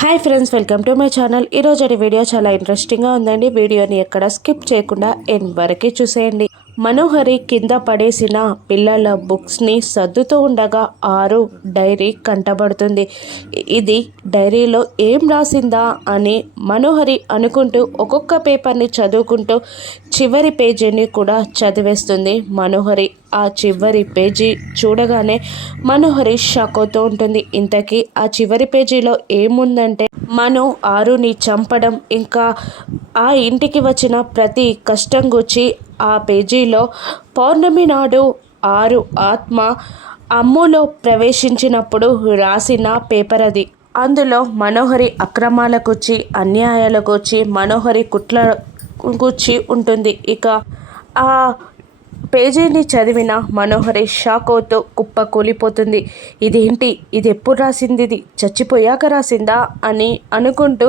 Hi friends, welcome to my channel. ఈరోజు video చాలా ఇంట్రెస్టింగ్గా ఉందండి. వీడియోని ఎక్కడ స్కిప్ చేయకుండా ఎండ్ వరకు చూసేయండి. మనోహరి కింద పడేసిన పిల్లల బుక్స్ని సర్దుతూ ఉండగా ఆరు డైరీ కంటబడుతుంది. ఇది డైరీలో ఏం రాసిందా అని మనోహరి అనుకుంటూ ఒక్కొక్క పేపర్ని చదువుకుంటూ చివరి పేజీని కూడా చదివేస్తుంది మనోహరి. ఆ చివరి పేజీ చూడగానే మనోహరి షాక్ అవుతూ ఉంటుంది. ఇంతకీ ఆ చివరి పేజీలో ఏముందంటే మనో ఆరుని చంపడం, ఇంకా ఆ ఇంటికి వచ్చిన ప్రతి కష్టం గురించి ఆ పేజీలో పౌర్ణమి నాడు ఆరు ఆత్మ అమ్ములో ప్రవేశించినప్పుడు రాసిన పేపర్ అది. అందులో మనోహరి అక్రమాల గురించి, అన్యాయాల గురించి, మనోహరి కుట్ల గురించి ఉంటుంది. ఇక ఆ పేజీని చదివిన మనోహరి షాక్ అవుతూ కుప్ప కూలిపోతుంది. ఇదేంటి, ఇది ఎప్పుడు రాసింది, ఇది చచ్చిపోయాక రాసిందా అని అనుకుంటూ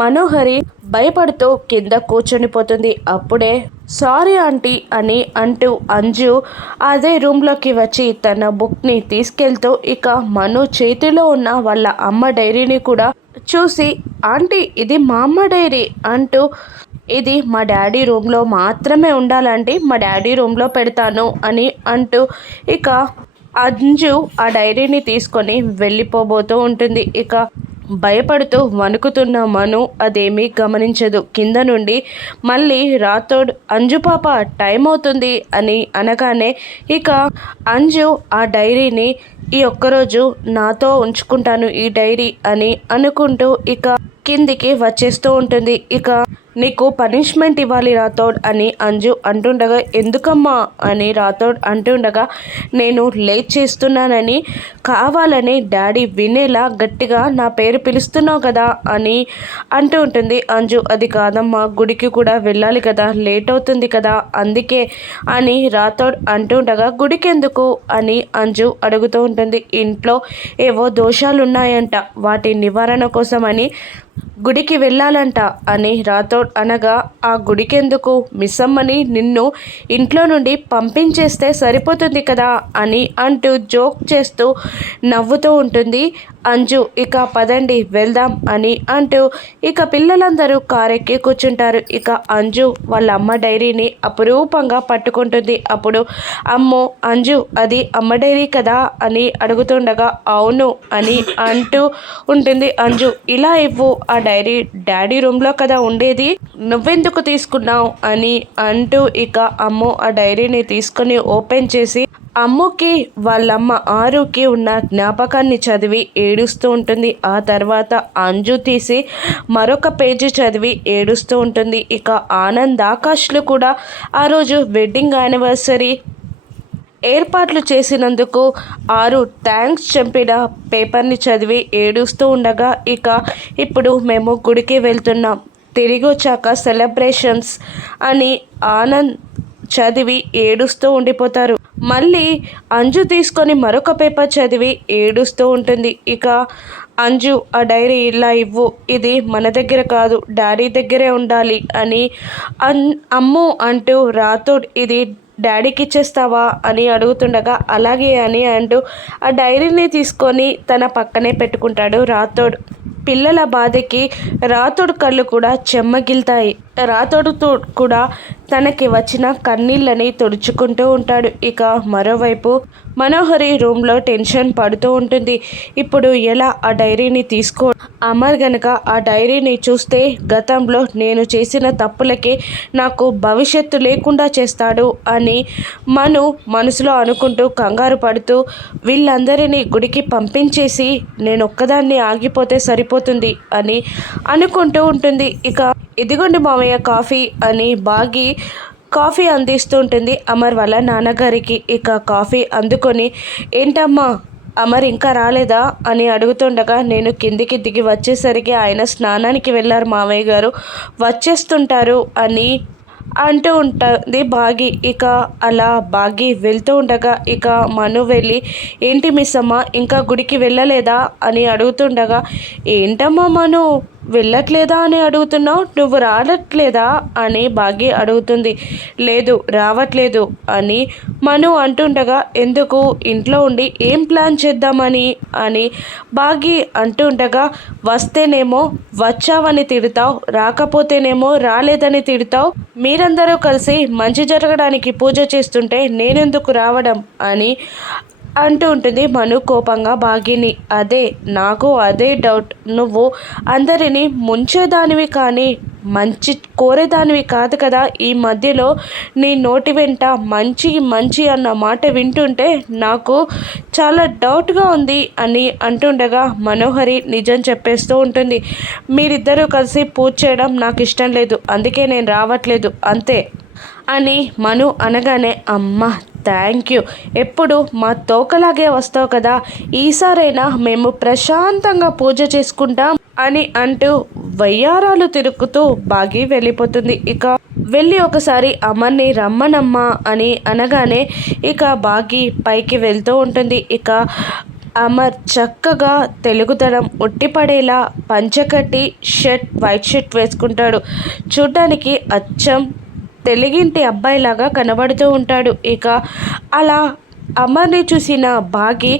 మనోహరి భయపడుతూ కింద కూర్చొనిపోతుంది. అప్పుడే సారీ ఆంటీ అని అంటూ అంజు అదే రూమ్లోకి వచ్చి తన బుక్ని తీసుకెళ్తూ ఇక మను చేతిలో ఉన్న వాళ్ళ అమ్మ డైరీని కూడా చూసి, ఆంటీ ఇది మా అమ్మ డైరీ అంటూ, ఇది మా డాడీ రూమ్లో మాత్రమే ఉండాలంటే మా డాడీ రూమ్లో పెడతాను అని అంటూ ఇక అంజు ఆ డైరీని తీసుకొని వెళ్ళిపోబోతూ ఉంటుంది. ఇక భయపడుతూ వణుకుతున్న మను అదేమీ గమనించదు. కింద నుండి మళ్ళీ రాథోడ్ అంజు పాప టైం అవుతుంది అని అనగానే ఇక అంజు ఆ డైరీని ఈ ఒక్కరోజు నాతో ఉంచుకుంటాను ఈ డైరీ అని అనుకుంటూ ఇక కిందికి వచ్చేస్తూ ఉంటుంది. ఇక నీకు పనిష్మెంట్ ఇవ్వాలి రాథోడ్ అని అంజు అంటుండగా, ఎందుకమ్మా అని రాథోడ్ అంటుండగా, నేను లేట్ చేస్తున్నానని కావాలని డాడీ వినేలా గట్టిగా నా పేరు పిలుస్తున్నావు కదా అని అంటూ ఉంటుంది అంజు. అది కాదమ్మా, గుడికి కూడా వెళ్ళాలి కదా, లేట్ అవుతుంది కదా అందుకే అని రాథోడ్ అంటుండగా, గుడికి ఎందుకు అని అంజు అడుగుతూ ఉంటుంది. ఇంట్లో ఏవో దోషాలున్నాయంట, వాటి నివారణ కోసమని గుడికి వెళ్ళాలంట అని రాథోడ్ అనగా, ఆ గుడికెందుకు, మిస్సమ్మని నిన్ను ఇంట్లో నుండి పంపించేస్తే సరిపోతుంది కదా అని అంటూ జోక్ చేస్తూ నవ్వుతూ ఉంటుంది అంజు. ఇక పదండి వెళ్దాం అని అంటూ ఇక పిల్లలందరూ కారెక్కి కూర్చుంటారు. ఇక అంజు వాళ్ళ అమ్మ డైరీని అపురూపంగా పట్టుకుంటుంది. అప్పుడు అమ్మో అంజు, అది అమ్మ డైరీ కదా అని అడుగుతుండగా, అవును అని అంటూ ఉంటుంది అంజు. ఇలా ఇవ్వు, ఆ డైరీ డాడీ రూమ్లో కదా ఉండేది, నువ్వెందుకు తీసుకున్నావు అని అంటూ ఇక అమ్ము ఆ డైరీని తీసుకొని ఓపెన్ చేసి అమ్ముకి వాళ్ళమ్మ ఆరుకి ఉన్న జ్ఞాపకాన్ని చదివి ఏడుస్తూ ఉంటుంది. ఆ తర్వాత అంజు తీసి మరొక పేజీ చదివి ఏడుస్తూ ఉంటుంది. ఇక ఆనంద్ ఆకాష్లు కూడా ఆ రోజు వెడ్డింగ్ యానివర్సరీ ఏర్పాట్లు చేసినందుకు ఆరు థ్యాంక్స్ చెప్పిన పేపర్ని చదివి ఏడుస్తూ ఉండగా, ఇక ఇప్పుడు మేము గుడికి వెళ్తున్నాం, తిరిగి వచ్చాక సెలబ్రేషన్స్ అని ఆనంద్ చదివి ఏడుస్తూ ఉండిపోతారు. మళ్ళీ అంజు తీసుకొని మరొక పేపర్ చదివి ఏడుస్తూ ఉంటుంది. ఇక అంజు ఆ డైరీ ఇలా ఇవ్వు, ఇది మన దగ్గర కాదు డాడీ దగ్గరే ఉండాలి అని అమ్ము అంటూ రాథోడ్ ఇది డాడీకి ఇచ్చేస్తావా అని అడుగుతుండగా, అలాగే అని అంటూ ఆ డైరీని తీసుకొని తన పక్కనే పెట్టుకుంటాడు రాథోడ్. పిల్లల బాధకి రాథోడ్ కళ్ళు కూడా చెమ్మగిల్తాయి. రాథోడ్తో కూడా తనకి వచ్చిన కన్నీళ్ళని తుడుచుకుంటూ ఉంటాడు. ఇక మరోవైపు మనోహరి రూమ్లో టెన్షన్ పడుతూ ఉంటుంది. ఇప్పుడు ఎలా ఆ డైరీని తీసుకో, అమర్ గనక ఆ డైరీని చూస్తే గతంలో నేను చేసిన తప్పులకి నాకు భవిష్యత్తు లేకుండా చేస్తాడు అని మనసులో అనుకుంటూ కంగారు పడుతూ వీళ్ళందరినీ గుడికి పంపించేసి నేను ఒక్కదాన్ని ఆగిపోతే సరిపోతుంది అని అనుకుంటూ ఉంటుంది. ఇక ఇదిగోండి మామయ్య కాఫీ అని బాగి కాఫీ అందిస్తూ ఉంటుంది అమర్ వాళ్ళ నాన్నగారికి. ఇక కాఫీ అందుకొని, ఏంటమ్మా అమర్ ఇంకా రాలేదా అని అడుగుతుండగా, నేను కిందికి దిగి వచ్చేసరికి ఆయన స్నానానికి వెళ్ళారు మామయ్య గారు, వచ్చేస్తుంటారు అని అంటూ ఉంటుంది బాగి. ఇక అలా బాగి వెళ్తూ ఉండగా ఇక మను వెళ్ళి, ఏంటి మిస్ అమ్మ ఇంకా గుడికి వెళ్ళలేదా అని అడుగుతుండగా, ఏంటమ్మా మను వెళ్ళట్లేదా అని అడుగుతున్నావు, నువ్వు రావట్లేదా అని భాగ్య అడుగుతుంది. లేదు రావట్లేదు అని మను అంటుండగా, ఎందుకు ఇంట్లో ఉండి ఏం ప్లాన్ చేద్దామని అని భాగ్య అంటుండగా, వస్తేనేమో వచ్చావని తిడతావు, రాకపోతేనేమో రాలేదని తిడతావు, మీరందరూ కలిసి మంచి జరగడానికి పూజ చేస్తుంటే నేనెందుకు రావడం అని అంటూ ఉంటుంది మను కోపంగా భాగ్యని. నాకు అదే డౌట్, నువ్వు అందరినీ ముంచేదానివి కానీ మంచి కోరేదానివి కాదు కదా. ఈ మధ్యలో నీ నోటి వెంట మంచి మంచి అన్న మాట వింటుంటే నాకు చాలా డౌట్గా ఉంది అని అంటుండగా మనోహరి నిజం చెప్పేస్తూ ఉంటుంది. మీరిద్దరూ కలిసి పూజ చేయడం నాకు ఇష్టం లేదు, అందుకే నేను రావట్లేదు అంతే అని మను అనగానే, అమ్మ థ్యాంక్ యూ, ఎప్పుడు మా తోకలాగే వస్తావు కదా, ఈసారైనా మేము ప్రశాంతంగా పూజ చేసుకుంటాం అని అంటూ వయ్యారాలు తిరుగుతూ బాగి వెళ్ళిపోతుంది. ఇక వెళ్ళి ఒకసారి అమర్ని రమ్మనమ్మా అని అనగానే ఇక బాగి పైకి వెళ్తూ ఉంటుంది. ఇక అమర్ చక్కగా తెలుగుతనం ఉట్టిపడేలా పంచకట్టి షర్ట్ వైట్ షర్ట్ వేసుకుంటాడు. చూడ్డానికి అచ్చం తెలుగింటి అబ్బాయిలాగా కనబడుతూ ఉంటాడు. ఇక అలా అమర్ని చూసిన బాగి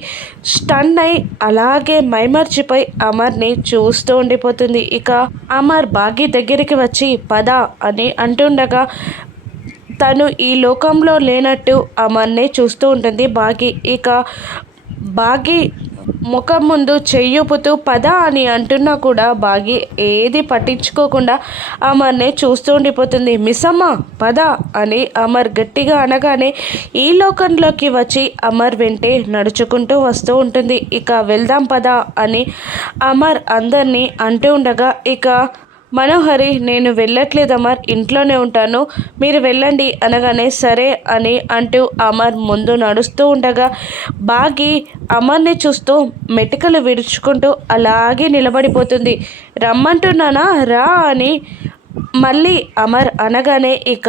స్టన్ అయి అలాగే మైమర్చిపోయి అమర్ని చూస్తూ ఉండిపోతుంది. ఇక అమర్ బాగి దగ్గరికి వచ్చి పద అని అంటుండగా తను ఈ లోకంలో లేనట్టు అమర్ని చూస్తూ ఉంటుంది బాగి. ఇక బాగి ముఖం ముందు చెయ్యూపుతూ పద అని అంటున్నా కూడా బాగి ఏది పట్టించుకోకుండా అమర్ని చూస్తూ ఉండిపోతుంది. మిస్సమ్మ పద అని అమర్ గట్టిగా అనగానే ఈ లోకంలోకి వచ్చి అమర్ వెంటే నడుచుకుంటూ వస్తూ ఉంటుంది. ఇక వెళ్దాం పద అని అమర్ అందరినీ అంటూ ఉండగా ఇక మనోహరి, నేను వెళ్ళట్లేదు అమర్, ఇంట్లోనే ఉంటాను, మీరు వెళ్ళండి అనగానే సరే అని అంటూ అమర్ ముందు నడుస్తూ ఉండగా బాగి అమర్ని చూస్తూ మెటికలు విరుచుకుంటూ అలాగే నిలబడిపోతుంది. రమ్మంటున్నానా రా అని మళ్ళీ అమర్ అనగానే ఇక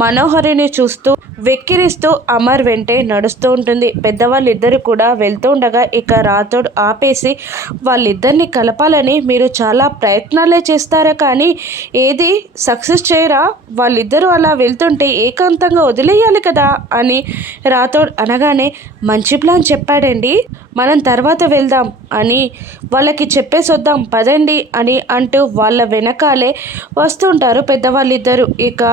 మనోహరిని చూస్తూ వెక్కిరిస్తూ అమర్ వెంటే నడుస్తూ ఉంటుంది. పెద్దవాళ్ళిద్దరు కూడా వెళ్తూ ఉండగా ఇక రాథోడ్ ఆపేసి, వాళ్ళిద్దరిని కలపాలని మీరు చాలా ప్రయత్నాలే చేస్తారా కానీ ఏది సక్సెస్ చేయరా, వాళ్ళిద్దరూ అలా వెళ్తుంటే ఏకాంతంగా వదిలేయాలి కదా అని రాథోడ్ అనగానే, మంచి ప్లాన్ చెప్పాడండి, మనం తర్వాత వెళ్దాం అని వాళ్ళకి చెప్పేసి వద్దాం పదండి అని అంటూ వాళ్ళ వెనకాలే వస్తుంటారు పెద్దవాళ్ళిద్దరూ. ఇక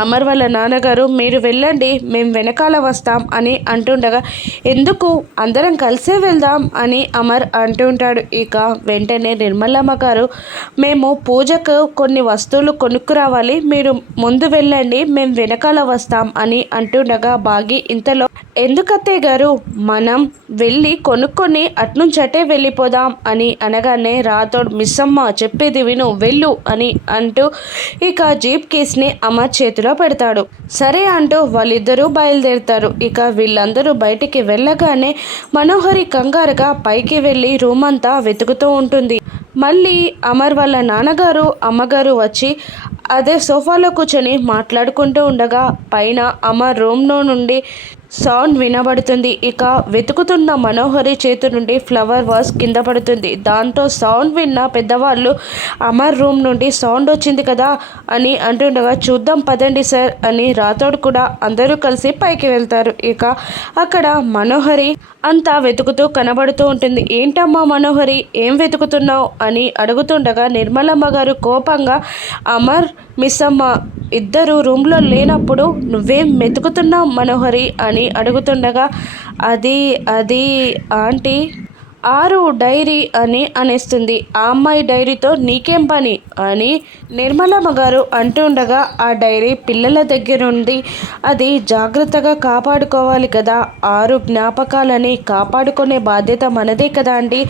అమర్ వాళ్ళ నాన్నగారు, మీరు వెళ్ళండి మేము వెనకాల వస్తాం అని అంటుండగా, ఎందుకు అందరం కలిసే వెళ్దాం అని అమర్ అంటుంటాడు. ఇక వెంటనే నిర్మలమ్మ గారు, మేము పూజకు కొన్ని వస్తువులు కొనుక్కురావాలి, మీరు ముందు వెళ్ళండి మేము వెనకాల వస్తాం అని అంటుండగా బాగి ఇంతలో, ఎందుకత్తయ్య గారు మనం వెళ్ళి కొనుక్కొని అట్నుంచటే వెళ్ళిపోదాం అని అనగానే రాథోడ్, మిస్సమ్మ చెప్పేది విను, వెళ్ళు అని అంటూ ఇక జీప్ కేస్ని అమర్ చేతిలో పెడతాడు. సరే అంటూ వాళ్ళిద్దరూ బయలుదేరుతారు. ఇక వీళ్ళందరూ బయటికి వెళ్ళగానే మనోహరి కంగారుగా పైకి వెళ్ళి రూమ్ అంతా వెతుకుతూ ఉంటుంది. మళ్ళీ అమర్ వాళ్ళ నాన్నగారు అమ్మగారు వచ్చి అదే సోఫాలో కూర్చొని మాట్లాడుకుంటూ ఉండగా పైన అమర్ రూమ్లో నుండి సౌండ్ వినబడుతుంది. ఇక వెతుకుతున్న మనోహరి చేతి నుండి ఫ్లవర్ వాస్ కింద పడుతుంది. దాంతో సౌండ్ విన్న పెద్దవాళ్ళు, అమర్ రూమ్ నుండి సౌండ్ వచ్చింది కదా అని అంటుండగా, చూద్దాం పదండి సార్ అని రాథోడ్ కూడా అందరూ కలిసి పైకి వెళ్తారు. ఇక అక్కడ మనోహరి అంతా వెతుకుతూ కనబడుతూ ఉంటుంది. ఏంటమ్మా మనోహరి, ఏం వెతుకుతున్నావు అని అడుగుతుండగా నిర్మలమ్మ గారు కోపంగా, అమర్ మిస్సమ్మ ఇద్దరు రూమ్లో లేనప్పుడు నువ్వేం వెతుకుతున్నావు మనోహరి అని అడుగుతుండగా, అది ఆంటీ 6 డైరీ అని అనేస్తుంది. ఆ అమ్మాయి డైరీతో నీకేం పని అని నిర్మలమ్మ గారు అంటుండగా, ఆ డైరీ పిల్లల దగ్గరుండి అది జాగ్రత్తగా కాపాడుకోవాలి కదా, 6 జ్ఞాపకాలని కాపాడుకునే బాధ్యత మనదే కదా అండి,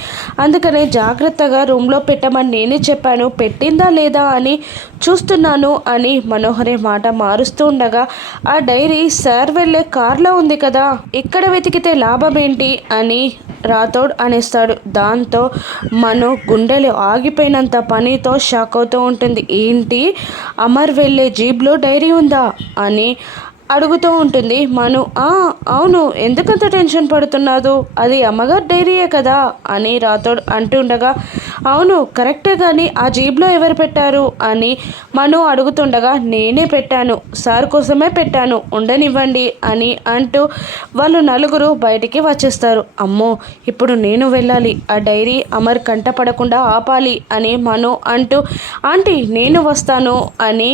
అందుకనే జాగ్రత్తగా రూమ్లో పెట్టమని నేనే చెప్పాను, పెట్టిందా లేదా అని చూస్తున్నాను అని మనోహరి మాట మారుస్తూ ఉండగా, ఆ డైరీ సార్ వెళ్ళే కార్లో ఉంది కదా, ఇక్కడ వెతికితే లాభం ఏంటి అని రాథోడ్ అనేస్తాడు. దాంతో మను గుండెలు ఆగిపోయినంత పనితో షాక్ అవుతూ ఉంటుంది. ఏంటి, అమర్ వెళ్ళే జీప్లో డైరీ ఉందా అని అడుగుతూ ఉంటుంది మను. అవును, ఎందుకంత టెన్షన్ పడుతున్నాదు, అది అమ్మగారు డైరీయే కదా అని రాథోడ్ అంటుండగా, అవును కరెక్టే, కానీ ఆ జీబ్లో ఎవరు పెట్టారు అని మను అడుగుతుండగా నేనే పెట్టాను, సార్ కోసమే పెట్టాను, ఉండనివ్వండి అని అంటూ వాళ్ళు నలుగురు బయటికి వచ్చేస్తారు. అమ్మో, ఇప్పుడు నేను వెళ్ళాలి, ఆ డైరీ అమర్ కంట పడకుండా ఆపాలి అని మను అంటూ ఆంటీ నేను వస్తాను అని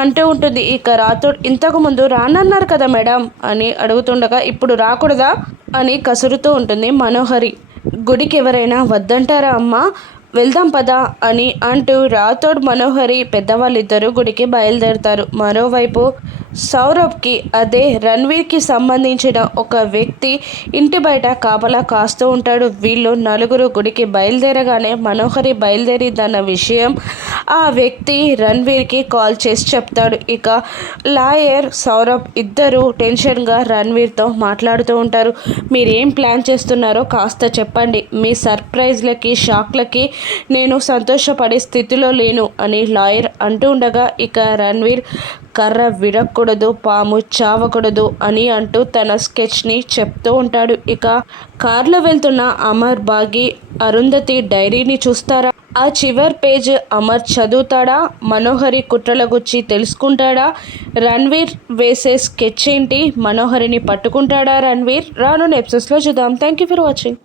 అంటూ ఉంటుంది. ఇక రాథోడ్ ఇంతకు ముందు రానన్నారు కదా మేడం అని అడుగుతుండగా ఇప్పుడు రాకూడదా అని కసురుతూ ఉంటుంది మనోహరి. గుడికి ఎవరైనా వద్దంటారా అమ్మా, వెళ్దాం పదా అని అంటూ రాథోడ్ మనోహరి పెద్దవాళ్ళిద్దరూ గుడికి బయలుదేరుతారు. మరోవైపు సౌరభ్కి అదే రణ్వీర్కి సంబంధించిన ఒక వ్యక్తి ఇంటి బయట కాపలా కాస్తూ ఉంటాడు. వీళ్ళు నలుగురు గుడికి బయలుదేరగానే మనోహరి బయలుదేరిద్దన్న విషయం ఆ వ్యక్తి రణ్వీర్కి కాల్ చేసి చెప్తాడు. ఇక లాయర్ సౌరభ్ ఇద్దరు టెన్షన్గా రణ్వీర్తో మాట్లాడుతూ ఉంటారు. మీరేం ప్లాన్ చేస్తున్నారో కాస్త చెప్పండి, మీ సర్ప్రైజ్లకి షాక్లకి నేను సంతోషపడే స్థితిలో లేను అని లాయర్ అంటూ ఉండగా ఇక రణ్వీర్ కర్ర విరగకూడదు, పాము చావకూడదు అని అంటూ తన స్కెచ్ని చెప్తూ ఉంటాడు. ఇక కార్లో వెళ్తున్న అమర్ బాగి అరుంధతి డైరీని చూస్తారా? ఆ చివరి పేజ్ అమర్ చదువుతాడా? మనోహరి కుట్రల గురించి తెలుసుకుంటాడా? రణ్వీర్ వేసే స్కెచ్ ఏంటి? మనోహరిని పట్టుకుంటాడా రణ్వీర్? రానున్న ఎపిసోడ్స్లో చూద్దాం. Thank you for watching.